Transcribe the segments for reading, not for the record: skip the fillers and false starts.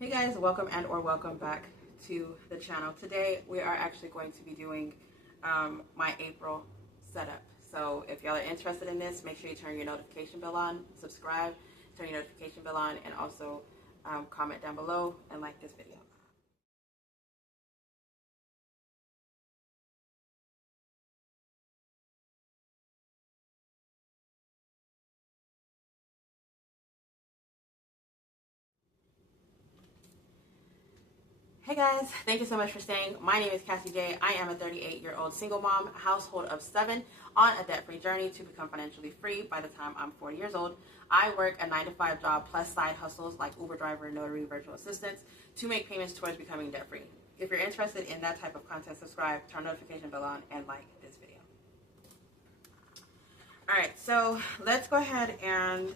Hey guys, welcome and or welcome back to the channel. Today we are actually going to be doing my April setup. So if y'all are interested in this, make sure you turn your notification bell on, subscribe, turn your notification bell on, and also comment down below and like this video. Hey guys, thank you so much for staying. My name is Cassie J. I am a 38-year-old single mom, household of 7, on a debt-free journey to become financially free by the time I'm 40 years old. I work a 9-to-5 job plus side hustles like Uber driver, notary, virtual assistants to make payments towards becoming debt-free. If you're interested in that type of content, subscribe, turn notification bell on, and like this video. Alright, so let's go ahead and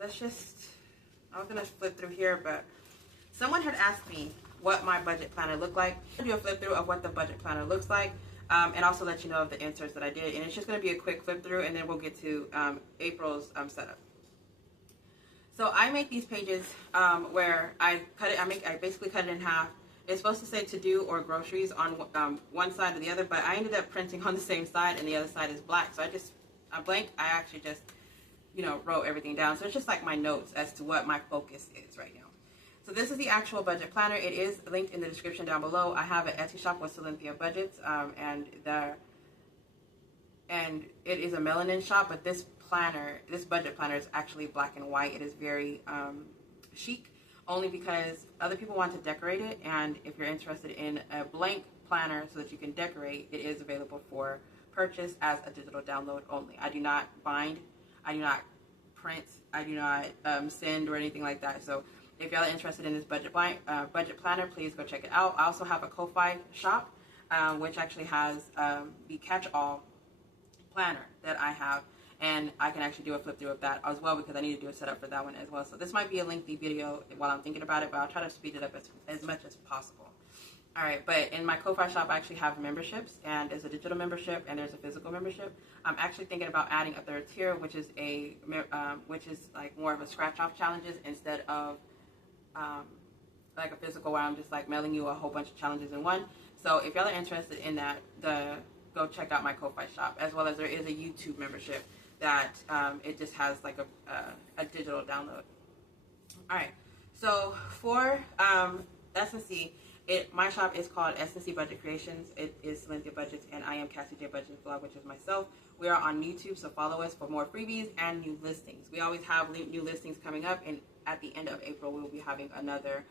I was going to flip through here, but someone had asked me what my budget planner looked like. I'll do a flip through of what the budget planner looks like, and also let you know of the inserts that I did. And it's just going to be a quick flip through, and then we'll get to April's setup. So I make these pages where I basically cut it in half. It's supposed to say to do or groceries on one side or the other, but I ended up printing on the same side, and the other side is black. So I actually just wrote everything down. So it's just like my notes as to what my focus is right now. So this is the actual budget planner. It is linked in the description down below. I have an Etsy shop with Silynthia Budgets, and it is a melanin shop. But this budget planner is actually black and white. It is very chic, only because other people want to decorate it. And if you're interested in a blank planner so that you can decorate, it is available for purchase as a digital download only. I do not bind, I do not print, I do not send or anything like that. So if y'all are interested in this budget planner, please go check it out. I also have a Ko-Fi shop, which actually has the catch-all planner that I have, and I can actually do a flip through of that as well because I need to do a setup for that one as well. So this might be a lengthy video while I'm thinking about it, but I'll try to speed it up as much as possible. All right, but in my Ko-Fi shop, I actually have memberships, and there's a digital membership and there's a physical membership. I'm actually thinking about adding a third tier, which is like more of a scratch-off challenges instead of like a physical where I'm just like mailing you a whole bunch of challenges in one. So if y'all are interested in that, go check out my Ko-Fi shop, as well as there is a YouTube membership that it just has like a digital download. All right, so for S&C, my shop is called S&C Budget Creations. It is Silynthia Budgets, and I am Cassie J Budget Vlog, which is myself. We are on YouTube, so follow us for more freebies and new listings. We always have new listings coming up, and at the end of April, we will be having another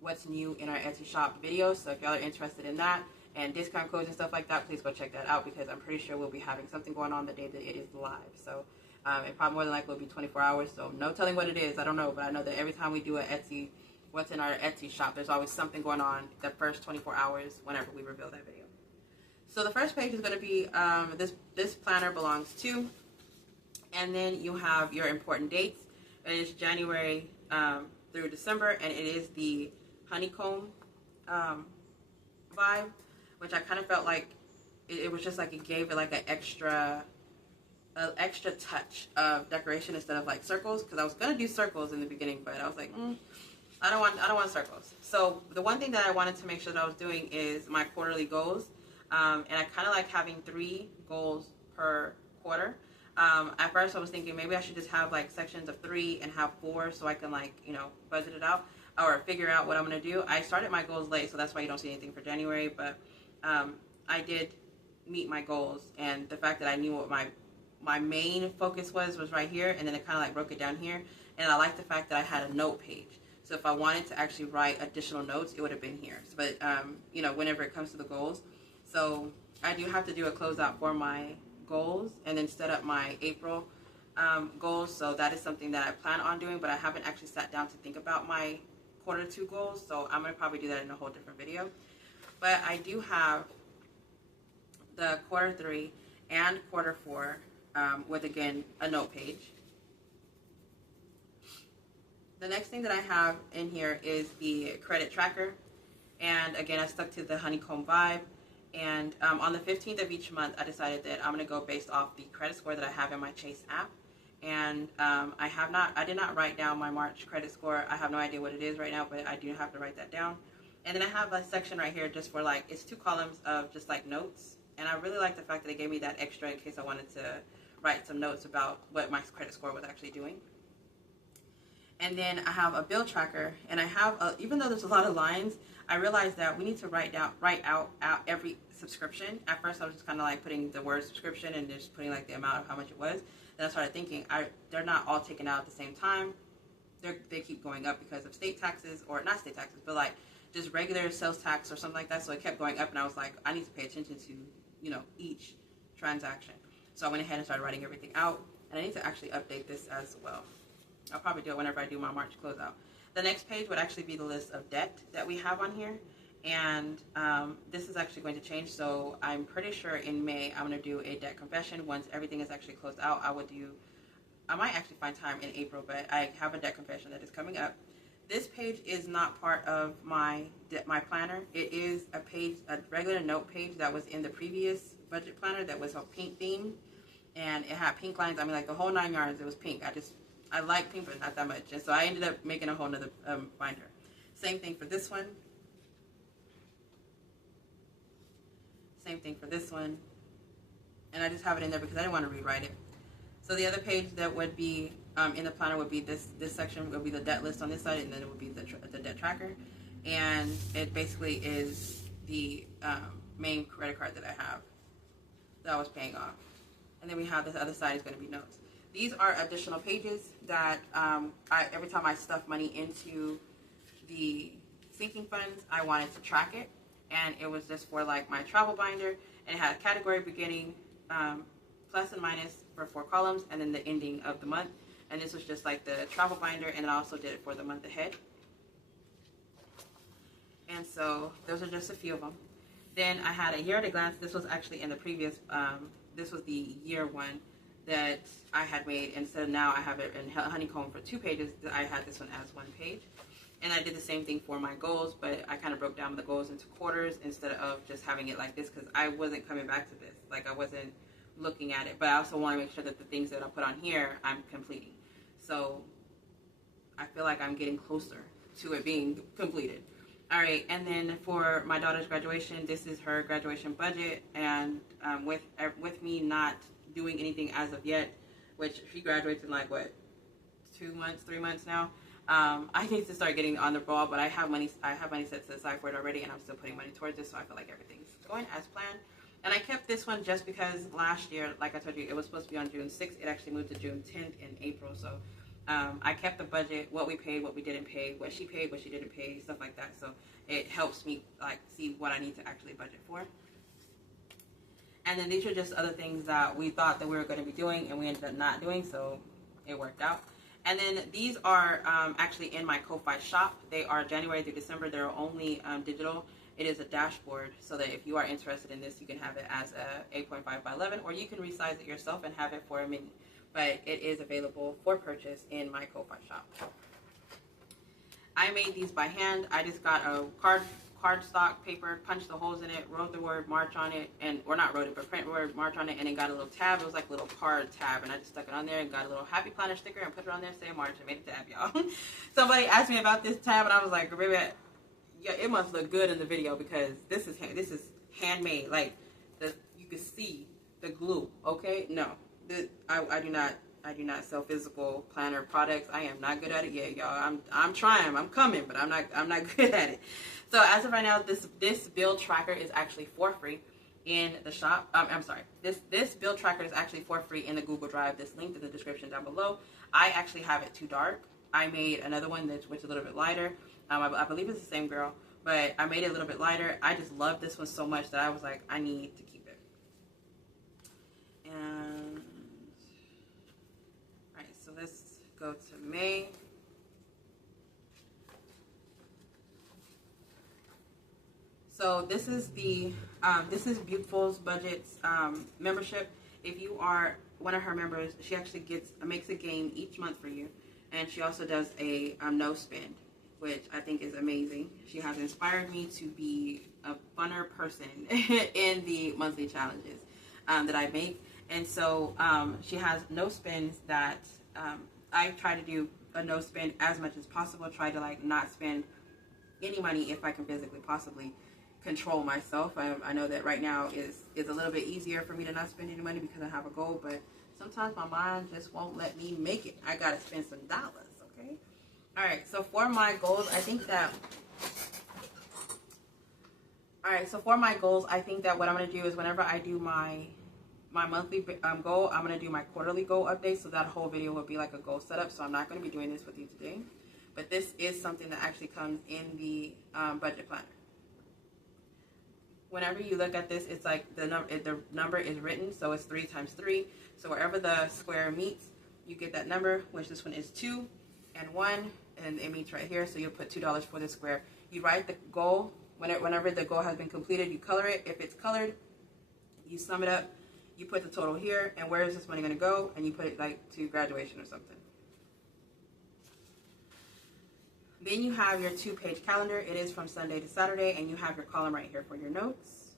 what's new in our Etsy shop video. So if y'all are interested in that and discount codes and stuff like that, please go check that out because I'm pretty sure we'll be having something going on the day that it is live. So it probably more than likely will be 24 hours. So no telling what it is. I don't know, but I know that every time we do what's in our Etsy shop, there's always something going on the first 24 hours whenever we reveal that video. So the first page is going to be this planner belongs to, and then you have your important dates. It is January through December, and it is the honeycomb vibe, which I kind of felt like it was just like it gave it like an extra touch of decoration instead of like circles, because I was gonna do circles in the beginning, but I was like, I don't want circles. So the one thing that I wanted to make sure that I was doing is my quarterly goals, and I kind of like having 3 goals per quarter. At first I was thinking maybe I should just have like sections of 3 and have 4 so I can like, budget it out or figure out what I'm going to do. I started my goals late, so that's why you don't see anything for January, but I did meet my goals, and the fact that I knew what my main focus was right here, and then it kind of like broke it down here, and I like the fact that I had a note page. So if I wanted to actually write additional notes, it would have been here. So, but, whenever it comes to the goals. So I do have to do a closeout for my goals and then set up my April goals. So that is something that I plan on doing, but I haven't actually sat down to think about my quarter 2 goals. So I'm going to probably do that in a whole different video. But I do have the quarter 3 and quarter 4 with, again, a note page. The next thing that I have in here is the credit tracker. And again, I stuck to the honeycomb vibe. And on the 15th of each month, I decided that I'm going to go based off the credit score that I have in my Chase app. and I did not write down my March credit score. I have no idea what it is right now, but I do have to write that down. And then I have a section right here just for like, it's 2 columns of just like notes. And I really like the fact that they gave me that extra in case I wanted to write some notes about what my credit score was actually doing. And then I have a bill tracker, and I have, even though there's a lot of lines, I realized that we need to write out every subscription. At first, I was just kind of like putting the word subscription and just putting like the amount of how much it was. Then I started thinking, they're not all taken out at the same time. They keep going up because of state taxes, or not state taxes, but like just regular sales tax or something like that. So it kept going up, and I was like, I need to pay attention to, you know, each transaction. So I went ahead and started writing everything out, and I need to actually update this as well. I'll probably do it whenever I do my March closeout. The next page would actually be the list of debt that we have on here. And this is actually going to change. So I'm pretty sure in May, I'm going to do a debt confession. Once everything is actually closed out, I might actually find time in April, but I have a debt confession that is coming up. This page is not part of my planner. It is a regular note page that was in the previous budget planner that was a pink theme. And it had pink lines. I mean, like the whole 9 yards, it was pink. I like pink, but not that much. And so I ended up making a whole nother binder. Same thing for this one. Same thing for this one. And I just have it in there because I didn't want to rewrite it. So the other page that would be in the planner would be this section would be the debt list on this side, and then it would be the debt tracker. And it basically is the main credit card that I have that I was paying off. And then we have this other side is going to be notes. These are additional pages that every time I stuff money into the sinking funds, I wanted to track it. And it was just for like my travel binder. And it had a category beginning, plus and minus for 4 columns, and then the ending of the month. And this was just like the travel binder, and then I also did it for the month ahead. And so those are just a few of them. Then I had a year at a glance. This was actually in the previous, this was the year one that I had made, and so now I have it in honeycomb for 2 pages. I had this one as 1 page. And I did the same thing for my goals, but I kind of broke down the goals into quarters instead of just having it like this, because I wasn't coming back to this. Like, I wasn't looking at it, but I also want to make sure that the things that I put on here, I'm completing. So I feel like I'm getting closer to it being completed. All right, and then for my daughter's graduation, this is her graduation budget, and with me not doing anything as of yet, which she graduates in like, what, 2 months, 3 months now. I need to start getting on the ball, but I have money set aside for it already, and I'm still putting money towards it, so I feel like everything's going as planned. And I kept this one just because last year, like I told you, it was supposed to be on June 6th. It actually moved to June 10th in April, so I kept the budget, what we paid, what we didn't pay, what she paid, what she didn't pay, stuff like that. So it helps me like see what I need to actually budget for. And then these are just other things that we thought that we were going to be doing, and we ended up not doing, so it worked out. And then these are actually in my Ko-Fi shop. They are January through December. They're only digital. It is a dashboard, so that if you are interested in this, you can have it as a 8.5 by 11, or you can resize it yourself and have it for a mini. But it is available for purchase in my Ko-Fi shop. I made these by hand. I just got a cardstock paper, punched the holes in it, wrote the word March on it, or not wrote it, but print the word March on it, and then got a little tab. It was like a little card tab, and I just stuck it on there and got a little Happy Planner sticker and put it on there, say March, and made a tab, y'all. Somebody asked me about this tab, and I was like, baby, yeah, it must look good in the video because this is handmade. Like, you can see the glue. Okay, no, I do not sell physical planner products. I am not good at it yet, y'all. I'm trying. I'm coming, but I'm not good at it. So as of right now, this bill tracker is actually for free in the shop. I'm sorry. This bill tracker is actually for free in the Google Drive. That's linked in the description down below. I actually have it too dark. I made another one which is a little bit lighter. I believe it's the same girl, but I made it a little bit lighter. I just love this one so much that I was like, I need to keep it. And all right, so let's go to May. So this is Beautiful's Budget's membership. If you are one of her members, she actually makes a game each month for you, and she also does a no spend, which I think is amazing. She has inspired me to be a funner person in the monthly challenges that I make. And so she has no spends that I try to do a no spend as much as possible. Try to like not spend any money if I can physically possibly control myself. I know that right now is a little bit easier for me to not spend any money because I have a goal, but sometimes my mind just won't let me make it. I gotta spend some dollars, okay? All right, so for my goals, I think that what I'm gonna do is whenever I do my monthly goal, I'm gonna do my quarterly goal update. So that whole video will be like a goal setup. So I'm not gonna be doing this with you today, but this is something that actually comes in the budget planner. Whenever you look at this, it's like the number is written, so it's 3 times 3. So wherever the square meets, you get that number, which this one is 2 and 1, and it meets right here. So you'll put $2 for the square. You write the goal. Whenever the goal has been completed, you color it. If it's colored, you sum it up. You put the total here, and where is this money going to go? And you put it like to graduation or something. Then you have your 2-page calendar. It is from Sunday to Saturday, and you have your column right here for your notes.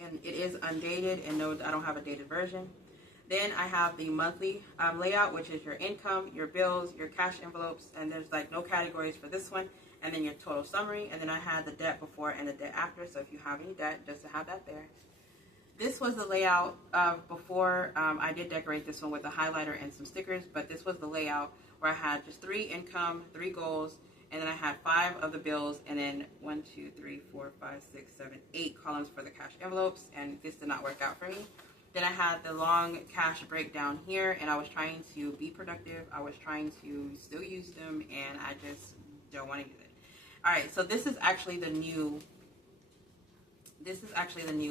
And it is undated, and no, I don't have a dated version. Then I have the monthly layout, which is your income, your bills, your cash envelopes, and there's like no categories for this one. And then your total summary, and then I had the debt before and the debt after. So if you have any debt, just to have that there. This was the layout before I did decorate this one with a highlighter and some stickers, but this was the layout where I had just 3 income, 3 goals, and then I had 5 of the bills, and then 1, 2, 3, 4, 5, 6, 7, 8 columns for the cash envelopes, and this did not work out for me. Then I had the long cash breakdown here, and I was trying to be productive. I was trying to still use them, and I just don't want to use it. All right, so this is actually the new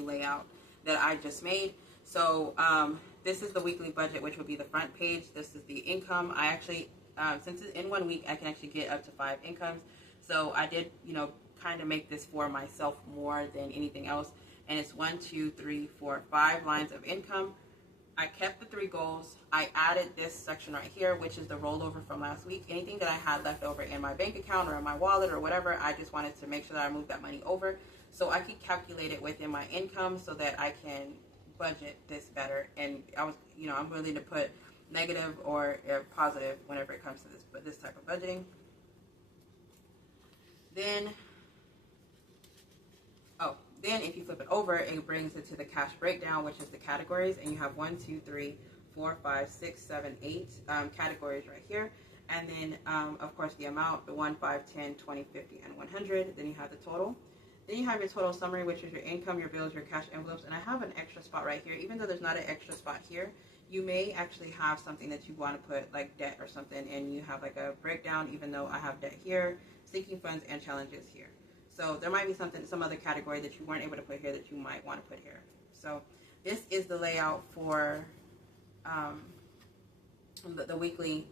layout that I just made. So this is the weekly budget, which would be the front page. This is the income. I actually, since it's in 1 week, I can actually get up to 5 incomes. So I did, kind of make this for myself more than anything else. And it's 1, 2, 3, 4, 5 lines of income. I kept the 3 goals. I added this section right here, which is the rollover from last week. Anything that I had left over in my bank account or in my wallet or whatever, I just wanted to make sure that I moved that money over so I could calculate it within my income so that I can budget this better. And I'm willing to put negative or positive whenever it comes to this type of budgeting. Then if you flip it over, it brings it to the cash breakdown, which is the categories, and you have 1, 2, 3, 4, 5, 6, 7, 8 categories right here. And then, of course, the amount, the 1, 5, 10, 20, 50, and 100. Then you have the total. Then you have your total summary, which is your income, your bills, your cash envelopes. And I have an extra spot right here. Even though there's not an extra spot here, you may actually have something that you want to put, like debt or something, and you have like a breakdown, even though I have debt here, sinking funds, and challenges here. So there might be some other category that you weren't able to put here that you might want to put here. So this is the layout for the weekly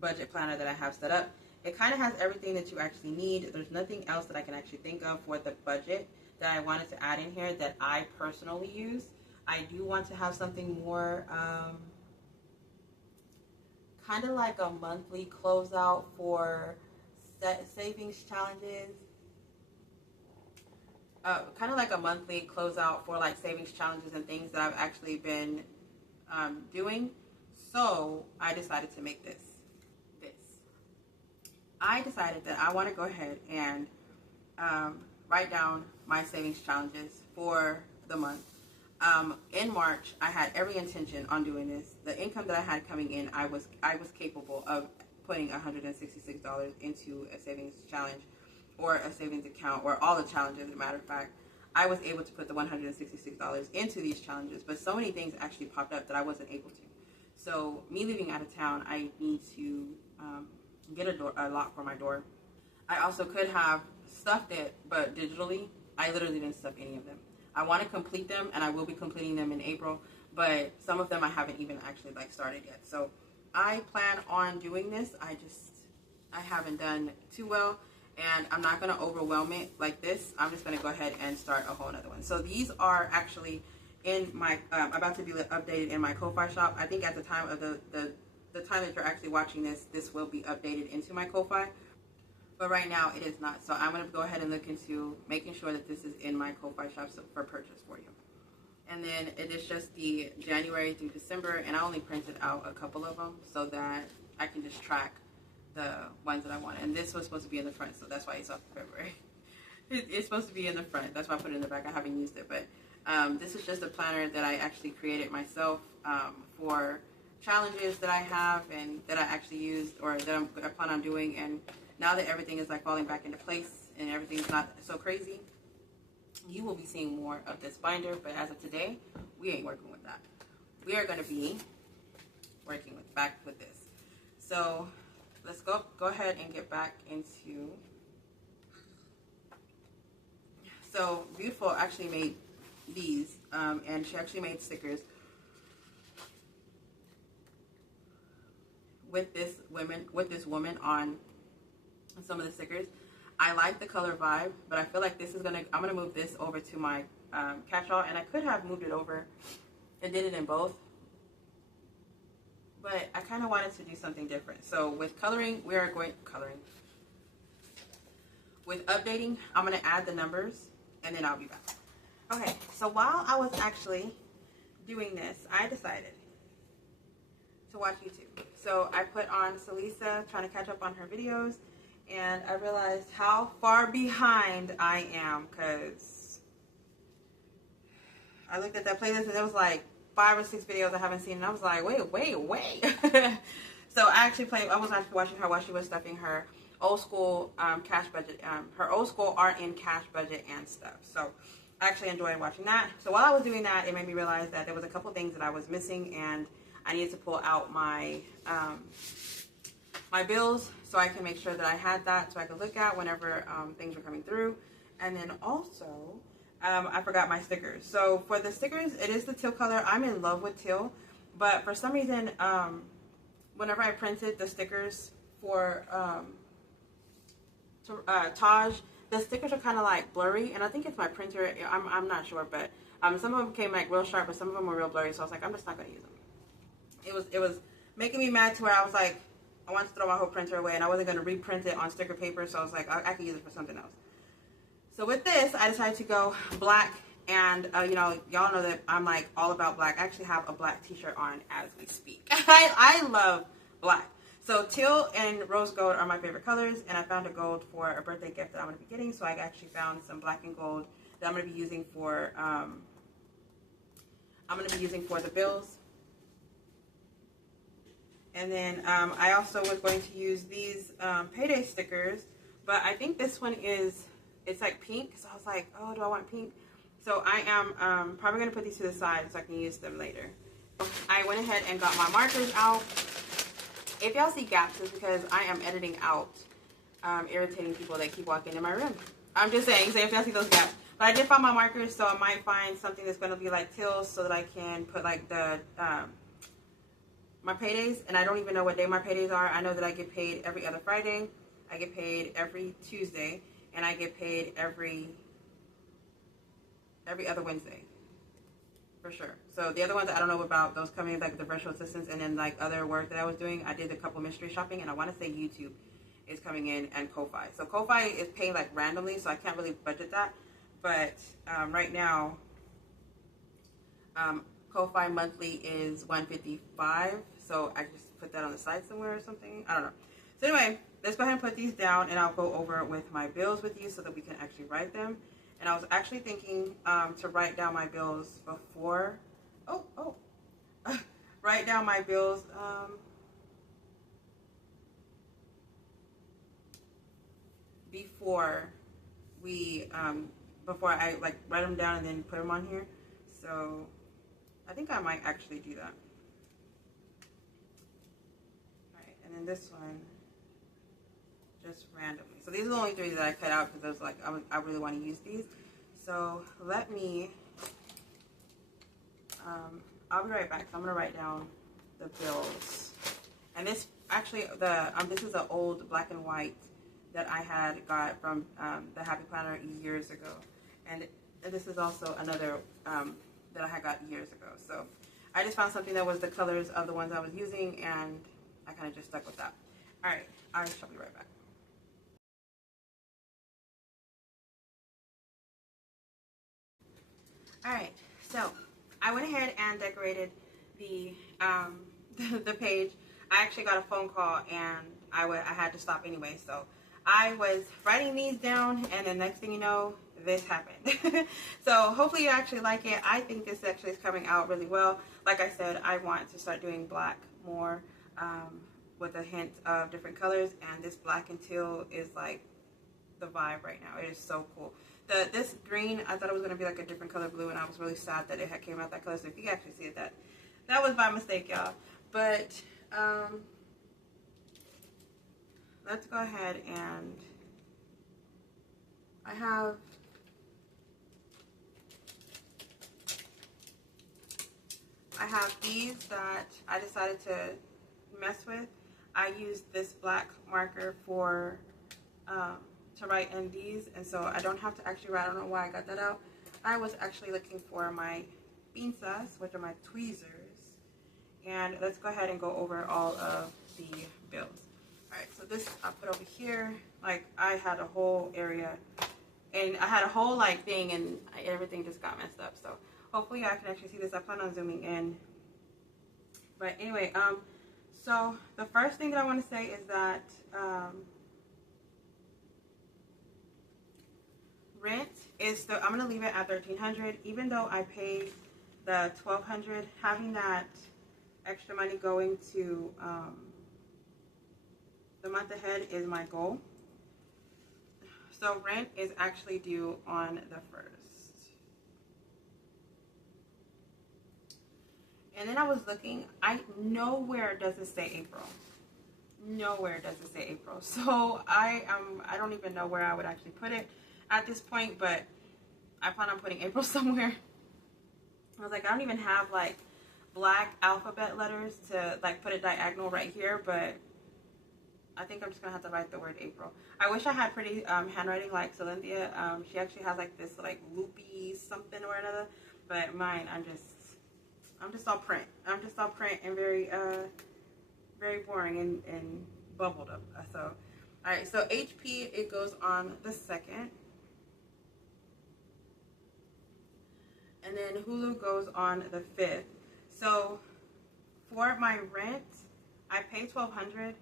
budget planner that I have set up. It kind of has everything that you actually need. There's nothing else that I can actually think of for the budget that I wanted to add in here that I personally use. I do want to have something more kind of like a monthly closeout for savings challenges. Kind of like a monthly closeout for like savings challenges and things that I've actually been doing. So I decided to make this. I decided that I want to go ahead and write down my savings challenges for the month. In March, I had every intention on doing this. The income that I had coming in, I was capable of putting $166 into a savings challenge or a savings account or all the challenges, as a matter of fact. I was able to put the $166 into these challenges, but so many things actually popped up that I wasn't able to. So me leaving out of town, I need to get a lock for my door. I also could have stuffed it, but digitally, I literally didn't stuff any of them. I want to complete them, and I will be completing them in April, but some of them I haven't even actually started yet. So I plan on doing this. I haven't done too well, and I'm not going to overwhelm it like this. I'm just going to go ahead and start a whole nother one. So these are actually in my about to be updated in my Ko-Fi shop. I think at the time of the time that you're actually watching this, this will be updated into my Ko-Fi. But right now it is not. So I'm going to go ahead and look into making sure that this is in my Ko-Fi shop for purchase for you. And then it is just the January through December, and I only printed out a couple of them so that I can just track the ones that I want. And this was supposed to be in the front, so that's why it's off February. It's supposed to be in the front. That's why I put it in the back. I haven't used it, but this is just a planner that I actually created myself for challenges that I have and that I actually used or that I plan on doing. And now that everything is like falling back into place and everything's not so crazy, you will be seeing more of this binder. But as of today, we ain't working with that. We are going to be working back with this. So let's go ahead and get back into. So Beautiful actually made these, and she actually made stickers with this woman on some of the stickers. I like the color vibe, but I feel like this is I'm gonna move this over to my catch-all, and I could have moved it over and did it in both, but I kind of wanted to do something different. So with coloring, with updating, I'm gonna add the numbers, and then I'll be back. Okay, so while I was actually doing this, I decided to watch YouTube. So I put on Silynthia, trying to catch up on her videos, and I realized how far behind I am, because I looked at that playlist and there was like 5 or 6 videos I haven't seen, and I was like, wait. So I was actually watching her while she was stuffing her old school cash budget, her old school art in cash budget and stuff. So I actually enjoyed watching that. So while I was doing that, it made me realize that there was a couple things that I was missing, and I needed to pull out my my bills so I can make sure that I had that so I could look at whenever things were coming through. And then also, I forgot my stickers. So for the stickers, it is the teal color. I'm in love with teal, but for some reason, whenever I printed the stickers for Taj, the stickers are kind of like blurry, and I think it's my printer. I'm not sure, but some of them came like real sharp, but some of them were real blurry. So I was like, I'm just not gonna use them. It was making me mad to where I was like, I wanted to throw my whole printer away, and I wasn't going to reprint it on sticker paper, so I was like, I could use it for something else. So with this, I decided to go black, and you know, y'all know that I'm like all about black. I actually have a black t-shirt on as we speak. I love black. So teal and rose gold are my favorite colors, and I found a gold for a birthday gift that I'm going to be getting, so I actually found some black and gold that I'm going to be using for, the bills. And then I also was going to use these payday stickers, but I think this one it's like pink, so I was like, oh, do I want pink? So I am probably going to put these to the side so I can use them later. I went ahead and got my markers out. If y'all see gaps, it's because I am editing out irritating people that keep walking in my room. I'm just saying, so if y'all see those gaps. But I did find my markers, so I might find something that's going to be like teal so that I can put like the... my paydays, and I don't even know what day my paydays are. I know that I get paid every other Friday, I get paid every Tuesday, and I get paid every other Wednesday, for sure. So the other ones I don't know about, those coming like the virtual assistants, and then like other work that I was doing. I did a couple mystery shopping, and I want to say YouTube is coming in, and Ko-Fi. So Ko-Fi is paying like randomly, so I can't really budget that. But right now, Ko-Fi monthly is $155. So I just put that on the side somewhere or something. I don't know. So anyway, let's go ahead and put these down, and I'll go over with my bills with you so that we can actually write them. And I was actually thinking to write down my bills before. Write down my bills. Before I like write them down and then put them on here. So I think I might actually do that. And then this one, just randomly. So these are the only 3 that I cut out because I was like, I really want to use these. So let me, I'll be right back. So I'm going to write down the bills. And this, actually, this is an old black and white that I had got from the Happy Planner years ago. And this is also another that I had got years ago. So I just found something that was the colors of the ones I was using, and I kind of just stuck with that. All right, I shall be right back. All right, so I went ahead and decorated the the page. I actually got a phone call and I had to stop anyway. So I was writing these down, and the next thing you know, this happened. So hopefully you actually like it. I think this actually is coming out really well. Like I said, I want to start doing black more with a hint of different colors, and this black and teal is like the vibe right now. It is so cool. This green, I thought it was going to be like a different color blue, and I was really sad that it had came out that color. So if you can actually see it, that was by mistake, y'all. But let's go ahead, and I have these that I decided to mess with. I used this black marker for to write in these, and so I don't have to actually write. I don't know why I got that out. I was actually looking for my pinzas, which are my tweezers, and let's go ahead and go over all of the bills. Alright, so this I put over here. Like, I had a whole area, and I had a whole like thing, and everything just got messed up. So hopefully I can actually see this. I plan on zooming in. But anyway, so the first thing that I want to say is that rent is I'm going to leave it at $1,300, even though I paid the $1,200. Having that extra money going to the month ahead is my goal. So rent is actually due on the 1st. And then I was looking, nowhere does it say April. Nowhere does it say April. So I don't even know where I would actually put it at this point, but I plan on putting April somewhere. I was like, I don't even have like black alphabet letters to like put it diagonal right here, but I think I'm just gonna have to write the word April. I wish I had pretty handwriting like Silynthia. She actually has like this like loopy something or another, but mine, I'm just all print. I'm just all print and very boring and bubbled up. So, all right. So HP, it goes on the 2nd, and then Hulu goes on the 5th. So for my rent, I pay $1,200.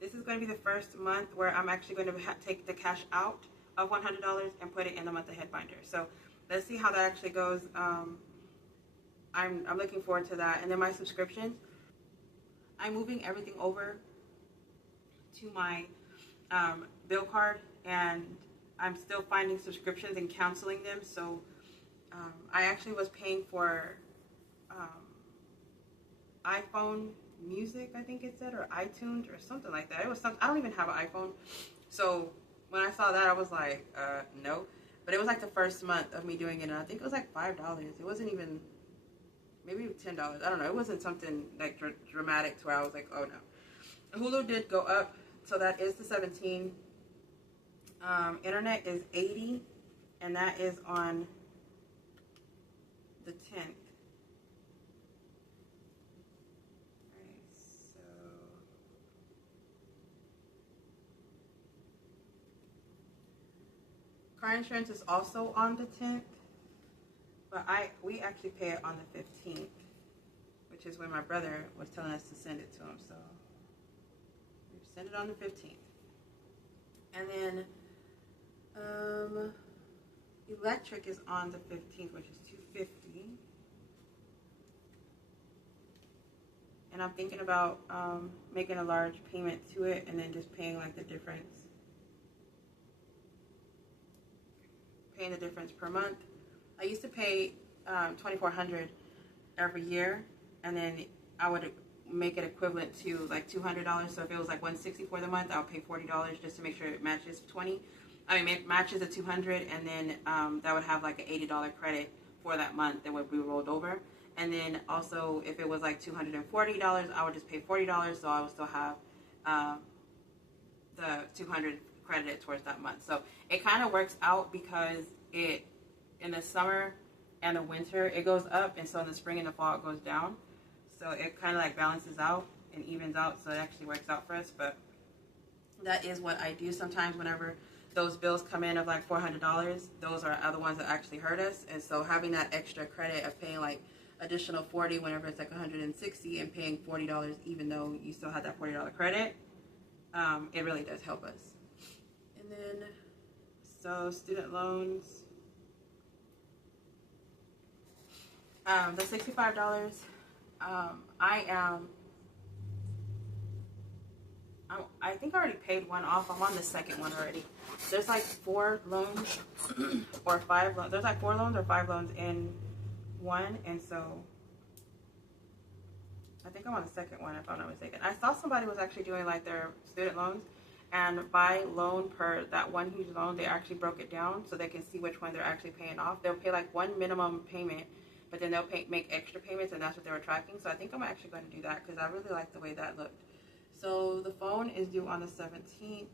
This is going to be the first month where I'm actually going to take the cash out of $100 and put it in the month ahead binder. So let's see how that actually goes. I'm looking forward to that. And then my subscriptions, I'm moving everything over to my bill card, and I'm still finding subscriptions and canceling them. So I actually was paying for iPhone Music, I think it said, or iTunes or something like that. It was something. I don't even have an iPhone, so when I saw that, I was like, no. But it was like the first month of me doing it, and I think it was like $5. It wasn't even, maybe $10. I don't know. It wasn't something like dramatic to where I was like, oh no. Hulu did go up, so that is the 17. Internet is $80, and that is on the 10th. Car insurance is also on the 10th, but we actually pay it on the 15th, which is when my brother was telling us to send it to him. So we send it on the 15th. And then electric is on the 15th, which is $250. And I'm thinking about making a large payment to it and then just paying like the difference. Paying the difference per month. I used to pay $2,400 every year, and then I would make it equivalent to like $200. So if it was like $160 for the month, I would pay $40 just to make sure it matches it matches the $200, and then that would have like an $80 credit for that month that would be rolled over. And then also if it was like $240, I would just pay $40, so I would still have the $200 credited towards that month. So it kind of works out because it in the summer and the winter it goes up, and so in the spring and the fall it goes down. So it kind of like balances out and evens out, so it actually works out for us. But that is what I do sometimes whenever those bills come in of like $400. Those are other ones that actually hurt us, and so having that extra credit of paying like additional $40 whenever it's like $160 and paying $40 even though you still have that $40 credit. It really does help us. And then, so student loans, the $65, I think I already paid one off. I'm on the second one already. There's like 4 loans or 5 loans. There's like 4 loans or 5 loans in one, and so I think I'm on the second one if I'm not mistaken. I saw somebody was actually doing like their student loans, and by loan per that one huge loan, they actually broke it down so they can see which one they're actually paying off. They'll pay like one minimum payment, but then they'll make extra payments, and that's what they were tracking. So I think I'm actually going to do that because I really like the way that looked. So the phone is due on the 17th.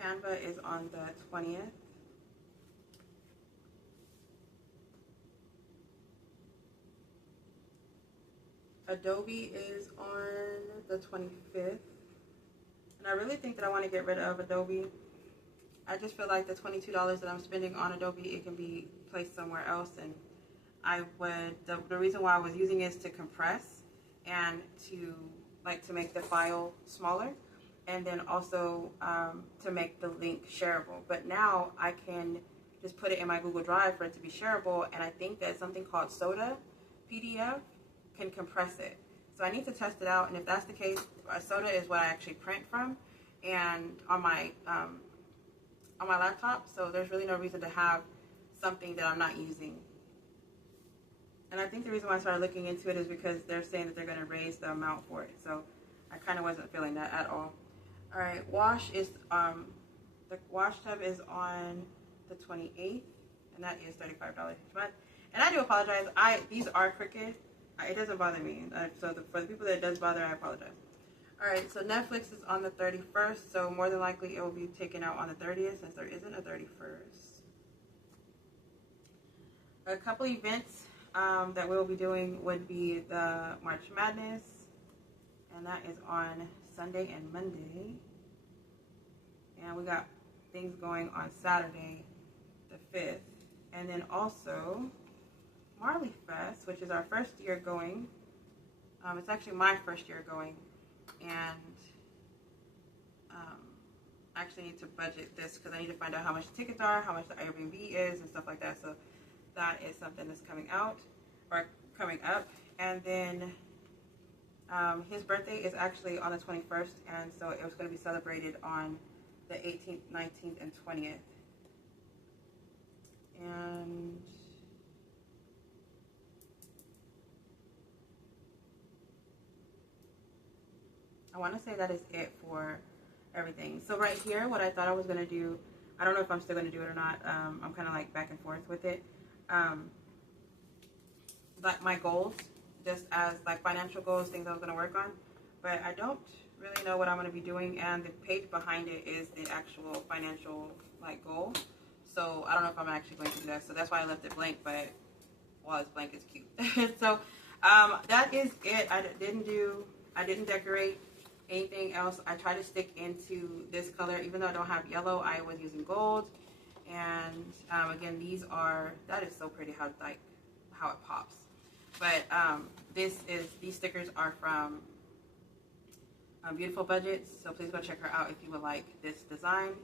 Canva is on the 20th. Adobe is on the 25th. And I really think that I want to get rid of Adobe. I just feel like the $22 that I'm spending on Adobe, it can be placed somewhere else. And I would, the reason why I was using it is to compress and to make the file smaller, and then also to make the link shareable. But now I can just put it in my Google Drive for it to be shareable, and I think that something called Soda PDF can compress it. So I need to test it out, and if that's the case, Soda is what I actually print from, and on my laptop. So there's really no reason to have something that I'm not using. And I think the reason why I started looking into it is because they're saying that they're going to raise the amount for it. So I kind of wasn't feeling that at all. All right, wash is the wash tub is on the 28th, and that is $35 each month. And I do apologize. These are crooked. It doesn't bother me. So for the people that it does bother, I apologize. All right, so Netflix is on the 31st, so more than likely it will be taken out on the 30th since there isn't a 31st. A couple events that we'll be doing would be the March Madness, and that is on Sunday and Monday. And we got things going on Saturday, the 5th. And then also Marley Fest, which is our first year going. It's actually my first year going. And I actually need to budget this because I need to find out how much the tickets are, how much the Airbnb is, and stuff like that. So that is something that's coming out or coming up. And then his birthday is actually on the 21st, and so it was going to be celebrated on the 18th, 19th, and 20th. And I want to say that is it for everything. So right here, what I thought I was going to do, I don't know if I'm still going to do it or not. I'm kind of like back and forth with it. Like my goals, just as like financial goals, things I was going to work on. But I don't really know what I'm going to be doing, and the page behind it is the actual financial like goal. So I don't know if I'm actually going to do that. So that's why I left it blank, but while it's blank, it's cute. So that is it. I didn't decorate anything else. I try to stick into this color, even though I don't have yellow. I was using gold, and again, that is so pretty how it pops. But these stickers are from Beautiful Budgets, so please go check her out if you would like this design.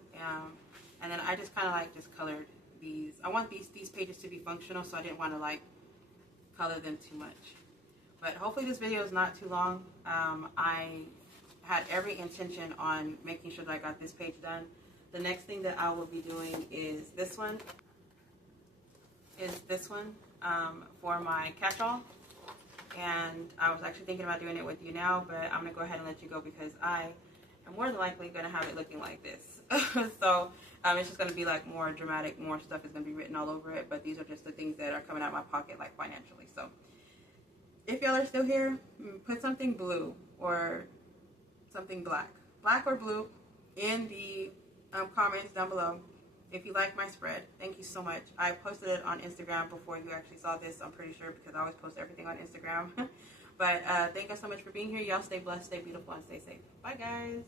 And then I just kind of like just colored these. I want these pages to be functional, so I didn't want to like color them too much. But hopefully this video is not too long. I had every intention on making sure that I got this page done. The next thing that I will be doing is this one. For my catch-all. And I was actually thinking about doing it with you now, but I'm going to go ahead and let you go because I am more than likely going to have it looking like this. So it's just going to be like more dramatic, more stuff is going to be written all over it, but these are just the things that are coming out of my pocket like financially. So if y'all are still here, put something blue or something black or blue in the comments down below. If you like my spread, thank you so much. I posted it on Instagram before you actually saw this, I'm pretty sure, because I always post everything on Instagram. But thank you so much for being here. Y'all stay blessed, stay beautiful, and stay safe. Bye, guys.